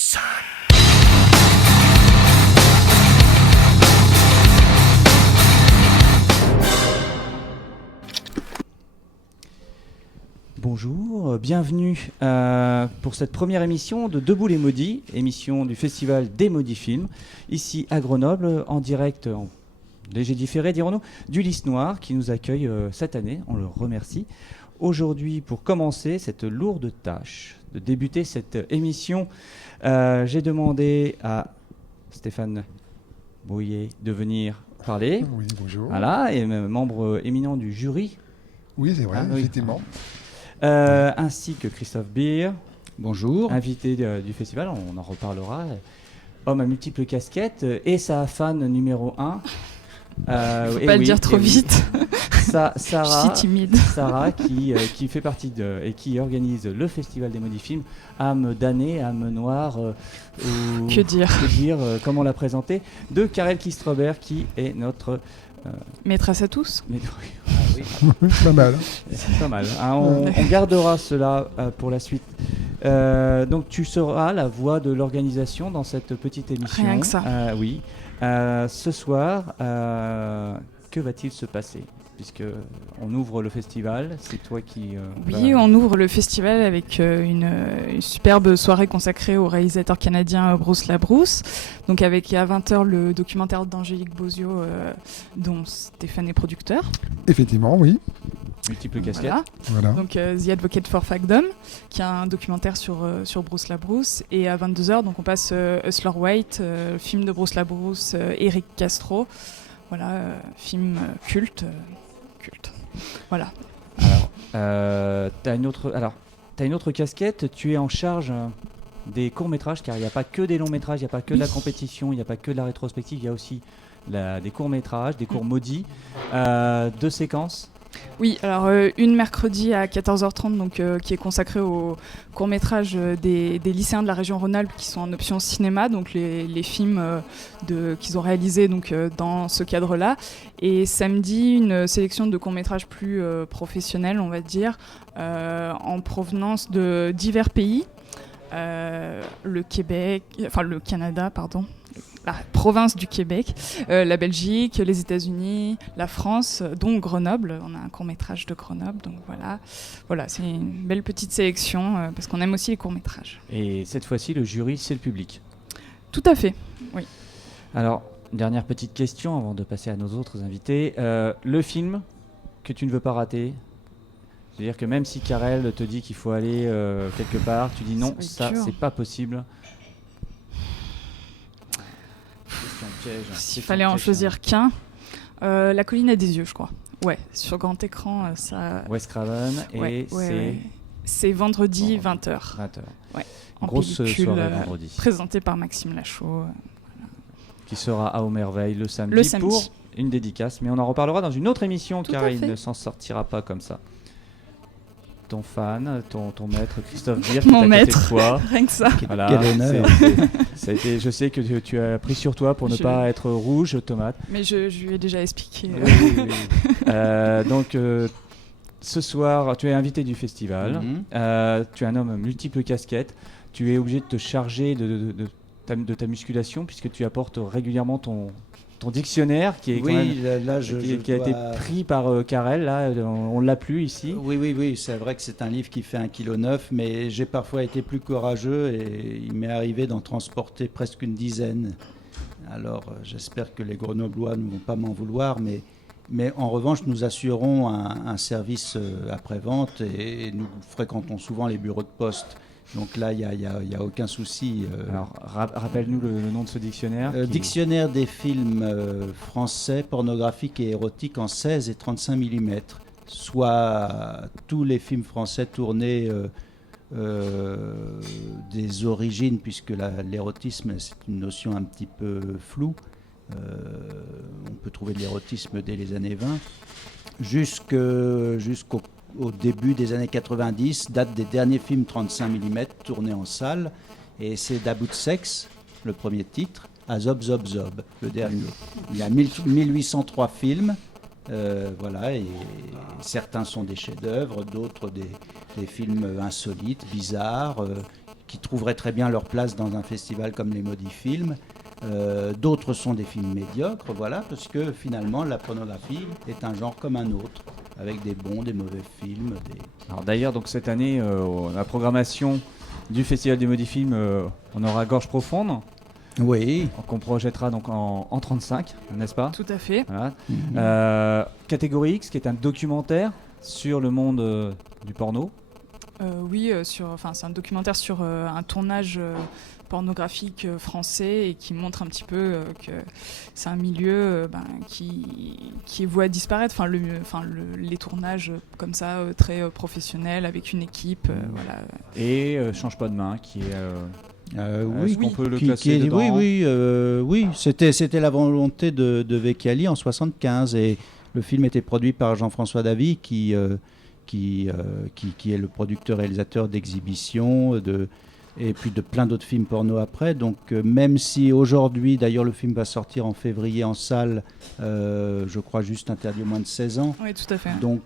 Sun. Bonjour, bienvenue pour cette première émission de Debout les Maudits, émission du Festival des Maudits Films, ici à Grenoble, en direct, en léger différé, dirons-nous, du Lys Noir qui nous accueille cette année, on le remercie. Aujourd'hui, pour commencer cette lourde tâche de débuter cette émission, j'ai demandé à Stéphane Brouillet de venir parler. Oui, bonjour. Voilà, et membre éminent du jury. Oui, c'est vrai, oui. effectivement. Ainsi que Christophe Beer, bonjour, invité du festival, on en reparlera, homme à multiples casquettes et sa fan numéro 1. Faut pas le dire trop vite. Sarah, je suis timide. Sarah qui fait partie et qui organise le Festival des Maudits Films, âme damnée, âme noire, que dire, comment la présenter, de Karel Kistrebert qui est notre... maîtresse à tous. C'est pas mal. C'est pas mal. Hein, on gardera cela pour la suite. Donc tu seras la voix de l'organisation dans cette petite émission. Rien que ça. Oui. Ce soir, que va-t-il se passer ? Puisque on ouvre le festival, c'est toi qui... Oui, on ouvre le festival avec une superbe soirée consacrée au réalisateur canadien Bruce LaBruce. Donc avec à 20h le documentaire d'Angélique Bozio, dont Stéphane est producteur. Effectivement, oui. Multiples casquettes. Voilà. Donc The Advocate for Factdom, qui est un documentaire sur Bruce LaBruce. Et à 22h, donc on passe Hustler White, film de Bruce LaBruce, Eric Castro. Voilà, film culte. Voilà. Alors, t'as une autre casquette. Tu es en charge des courts-métrages, car il n'y a pas que des longs-métrages, il n'y a pas que de la compétition, il n'y a pas que de la rétrospective, il y a aussi des courts-métrages, des courts maudits, 2 séquences. Oui, alors une mercredi à 14h30, donc, qui est consacrée au court-métrage des lycéens de la région Rhône-Alpes qui sont en option cinéma, donc les films qu'ils ont réalisés donc, dans ce cadre-là. Et samedi, une sélection de courts-métrages plus professionnels, on va dire, en provenance de divers pays. Le Canada, pardon. La province du Québec, la Belgique, les États-Unis, la France, dont Grenoble. On a un court-métrage de Grenoble, donc voilà, c'est une belle petite sélection parce qu'on aime aussi les courts-métrages. Et cette fois-ci, le jury, c'est le public. Tout à fait, oui. Alors, dernière petite question avant de passer à nos autres invités. Le film que tu ne veux pas rater, c'est-à-dire que même si Karel te dit qu'il faut aller quelque part, tu dis non, ça, c'est pas possible. S'il fallait en choisir qu'un, La colline à des yeux, je crois. Ouais, sur grand écran, ça... Wes Craven, c'est vendredi 20h. 20h. Ouais, en grosse soirée vendredi. Présentée par Maxime Lachaud. Voilà. Qui sera à Aumerveille le samedi pour une dédicace. Mais on en reparlera dans une autre émission, car il ne s'en sortira pas comme ça. Ton fan, ton maître, Christophe Beer, mon maître, côté de toi. Rien que ça. Voilà, quel honneur. Ça a été, je sais que tu as pris sur toi pour ne pas être rouge, tomate. Mais je lui ai déjà expliqué. Oui. Donc, ce soir, tu es invité du festival. Tu es un homme à multiples casquettes. Tu es obligé de te charger de ta musculation, puisque tu apportes régulièrement ton dictionnaire qui est qui a été pris par Karel, là, on l'a plus ici. Oui, c'est vrai que c'est un livre qui fait 1,9 kg, mais j'ai parfois été plus courageux et il m'est arrivé d'en transporter presque une dizaine. Alors j'espère que les Grenoblois ne vont pas m'en vouloir, mais en revanche nous assurons un service après-vente et nous fréquentons souvent les bureaux de poste. Donc là, il n'y a aucun souci. Alors, rappelle-nous le nom de ce dictionnaire. Dictionnaire des films français, pornographiques et érotiques en 16 et 35 mm, soit tous les films français tournés des origines, puisque l'érotisme, c'est une notion un petit peu floue. On peut trouver de l'érotisme dès les années 20, jusqu'au début des années 90, date des derniers films 35 mm tournés en salle, et c'est d'À bout de sexe, le premier titre, à Zob Zob Zob, le dernier. Il y a 1803 films, voilà, et certains sont des chefs-d'œuvre, d'autres des films insolites, bizarres, qui trouveraient très bien leur place dans un festival comme les Maudits Films. D'autres sont des films médiocres, voilà, parce que finalement la pornographie est un genre comme un autre, avec des bons, des mauvais films. Alors d'ailleurs, donc cette année, la programmation du Festival des Maudits Films, on aura Gorge Profonde. Oui. Qu'on projettera donc en 35, n'est-ce pas? Tout à fait. Voilà. Catégorie X, qui est un documentaire sur le monde du porno. Oui, c'est un documentaire sur un tournage pornographique français et qui montre un petit peu que c'est un milieu qui est voué à disparaître. Les tournages comme ça, très professionnels, avec une équipe. Voilà. Et Change pas de main, qui est... oui, est-ce qu'on peut le classer dedans? Oui. C'était la volonté de Vecchiali en 75 et le film était produit par Jean-François Davy qui est le producteur-réalisateur d'Exhibition et puis de plein d'autres films porno après. Donc même si aujourd'hui, d'ailleurs le film va sortir en février en salle, je crois juste interdit aux moins de 16 ans. Oui, tout à fait. Donc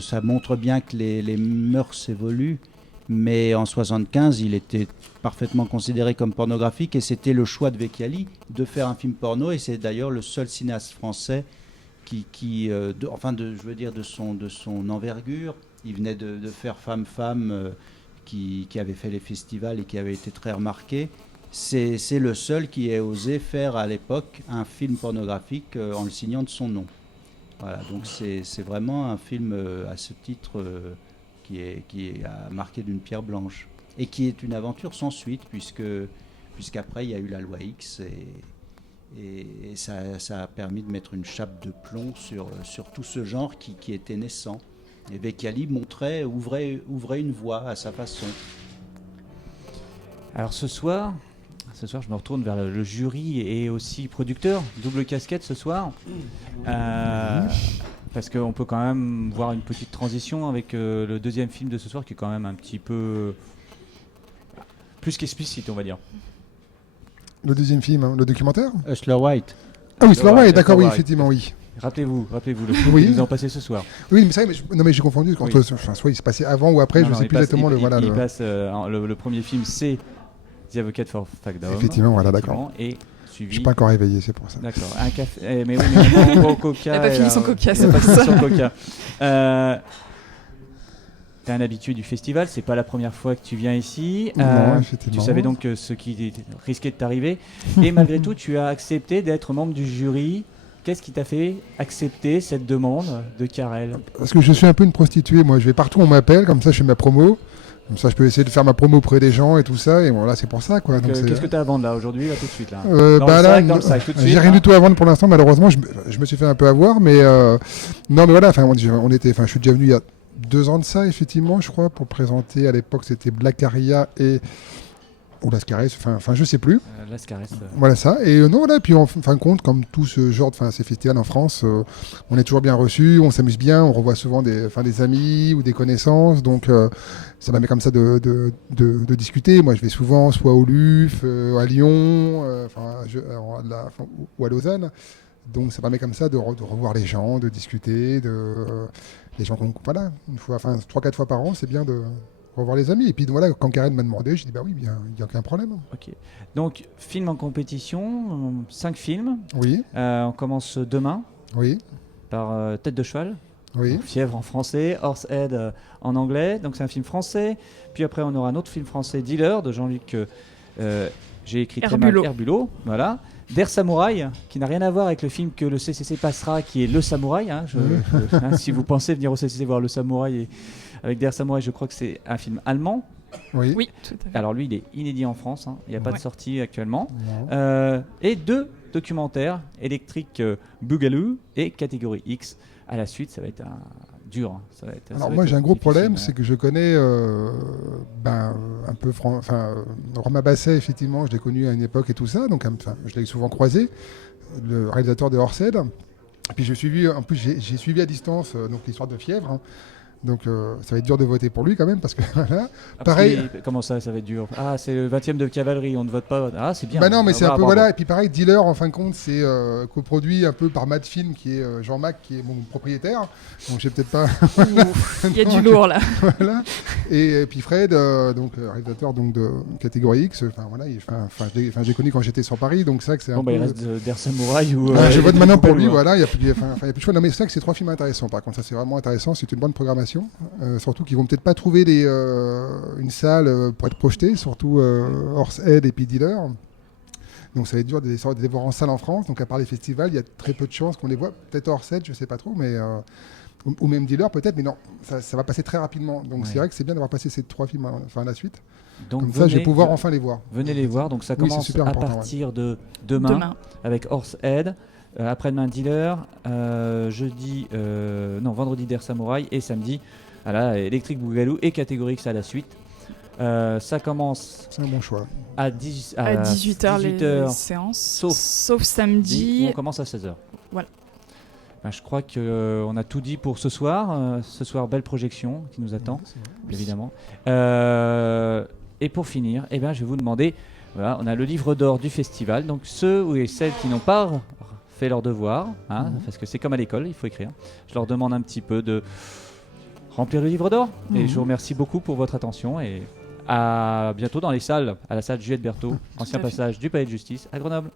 ça montre bien que les mœurs évoluent. Mais en 75, il était parfaitement considéré comme pornographique et c'était le choix de Vecchiali de faire un film porno et c'est d'ailleurs le seul cinéaste français de son envergure. Il venait de faire Femme qui avait fait les festivals et qui avait été très remarqué. C'est le seul qui ait osé faire à l'époque un film pornographique en le signant de son nom. Voilà, donc c'est vraiment un film à ce titre qui est marqué d'une pierre blanche et qui est une aventure sans suite puisqu'après il y a eu la loi X et ça a permis de mettre une chape de plomb sur tout ce genre qui était naissant. Et Vecchiali ouvrait une voie à sa façon. Alors ce soir, je me retourne vers le jury et aussi producteur, double casquette ce soir. Parce qu'on peut quand même voir une petite transition avec le deuxième film de ce soir qui est quand même un petit peu plus qu'explicite, on va dire. Le deuxième film, hein, le documentaire? Hustler White. Ah oui, Hustler White, d'accord, oui, White. effectivement, oui. Rappelez-vous le film Oui. que nous en passé ce soir. Oui, mais c'est vrai, mais j'ai confondu entre soit il se passait avant ou après, je ne sais plus exactement Il passe, le premier film, c'est The Advocate for Factdom. Effectivement, voilà, d'accord. Et suivi. Je suis pas encore réveillé, c'est pour ça. D'accord. Un café. Mais oui, mais on au coca. Elle n'a pas fini son coca, c'est pas pour ça. son coca. T'es un habitué du festival, c'est pas la première fois que tu viens ici. Non, effectivement. Tu savais donc ce qui risquait de t'arriver. Et malgré tout, tu as accepté d'être membre du jury. Qu'est-ce qui t'a fait accepter cette demande de Karel? Parce que je suis un peu une prostituée, moi. Je vais partout, on m'appelle, comme ça je fais ma promo. Comme ça je peux essayer de faire ma promo auprès des gens et tout ça. Et voilà, c'est pour ça, quoi. Donc, qu'est-ce que tu as à vendre là aujourd'hui, là, tout de suite là? Dans le sac, tout de suite. J'ai rien du tout à vendre pour l'instant, malheureusement. Je me suis fait un peu avoir, mais non, mais voilà. Enfin, je suis déjà venu il y a 2 ans de ça, effectivement, je crois, pour présenter. À l'époque, c'était Blackaria et Lascaris, enfin, je sais plus. Lascaris. Voilà ça. Et non, voilà. Puis en fin de compte, comme tout ce genre, ces festivals en France, on est toujours bien reçus, on s'amuse bien, on revoit souvent des amis ou des connaissances. Donc, ça permet comme ça de discuter. Moi, je vais souvent soit au LUF, à Lyon, ou à Lausanne. Donc, ça permet comme ça de revoir les gens, de discuter, les gens qu'on voilà, 3-4 fois par an, c'est bien de revoir les amis. Et puis voilà, quand Karen m'a demandé, j'ai dit bah oui, il n'y a aucun problème. Ok. Donc, film en compétition, 5 films. Oui. On commence demain. Oui. Par Tête de cheval. Oui. Donc, Fièvre en français, Horsehead en anglais. Donc c'est un film français. Puis après, on aura un autre film français, Dealer, de Jean-Luc. J'ai écrit très mal, Herbulot. Voilà. Der Samouraï, qui n'a rien à voir avec le film que le CCC passera, qui est Le Samouraï. Si vous pensez venir au CCC voir Le Samouraï, avec Der Samouraï, je crois que c'est un film allemand. Oui. Tout à fait. Alors lui, il est inédit en France. Il n'y a pas de sortie actuellement. Non. Et 2 documentaires, Electric Boogaloo et Catégorie X. À la suite, ça va être dur. Alors moi, j'ai un gros problème, c'est que je connais un peu Romain Basset, effectivement, je l'ai connu à une époque et tout ça, donc je l'ai souvent croisé, le réalisateur de Horsehead. Puis j'ai suivi à distance donc l'histoire de Fièvre. Donc ça va être dur de voter pour lui quand même parce que voilà. Ah, Pareil. Comment ça va être dur? Ah, c'est le 20e de cavalerie, on ne vote pas. Ah, c'est bien. Bah non, mais c'est un peu bravo. voilà. Et puis pareil, Dealer, en fin de compte, c'est coproduit un peu par Mad Film, qui est Jean-Mac, qui est mon propriétaire. Donc j'ai peut-être pas. Ouf, il y a du lourd là. Voilà. Et puis Fred, donc réalisateur donc de catégorie X. Enfin voilà, je l'ai connu quand j'étais sur Paris, donc c'est vrai que c'est un Bon, bah, peu. il reste d'Air Samouraï ou. Je vote maintenant pour lui, Poupée, voilà. Il y a plus de choix. Non, mais c'est vrai que c'est 3 films intéressants. Par contre, ça c'est vraiment intéressant. C'est une bonne programmation. Surtout qu'ils vont peut-être pas trouver une salle pour être projetés, surtout Horsehead et puis Dealer. Donc ça va être dur de les voir en salle en France. Donc à part les festivals, il y a très peu de chances qu'on les voit. Peut-être Horsehead, je sais pas trop, mais ou même Dealer peut-être, mais non, ça va passer très rapidement. Donc c'est vrai que c'est bien d'avoir passé ces 3 films à la suite. Donc Comme ça, je vais pouvoir enfin les voir. Venez les voir. Donc ça Oui, commence c'est super à important, partir de demain avec Horsehead. Après-demain Dealer, vendredi d'Air Samouraï et samedi Electric Boogaloo et catégorie X à la suite. Ça commence C'est un bon choix. à 18h les séances, sauf samedi. On commence à 16h. Voilà. Je crois qu'on a tout dit pour ce soir. Ce soir, belle projection qui nous attend, évidemment. Et pour finir, je vais vous demander, voilà, on a le livre d'or du festival. Donc ceux et celles qui n'ont pas fait leur devoir, parce que c'est comme à l'école, il faut écrire. Je leur demande un petit peu de remplir le livre d'or. Et je vous remercie beaucoup pour votre attention et à bientôt dans les salles, à la salle Juliette Berthaud, ancien passage du Palais de Justice à Grenoble.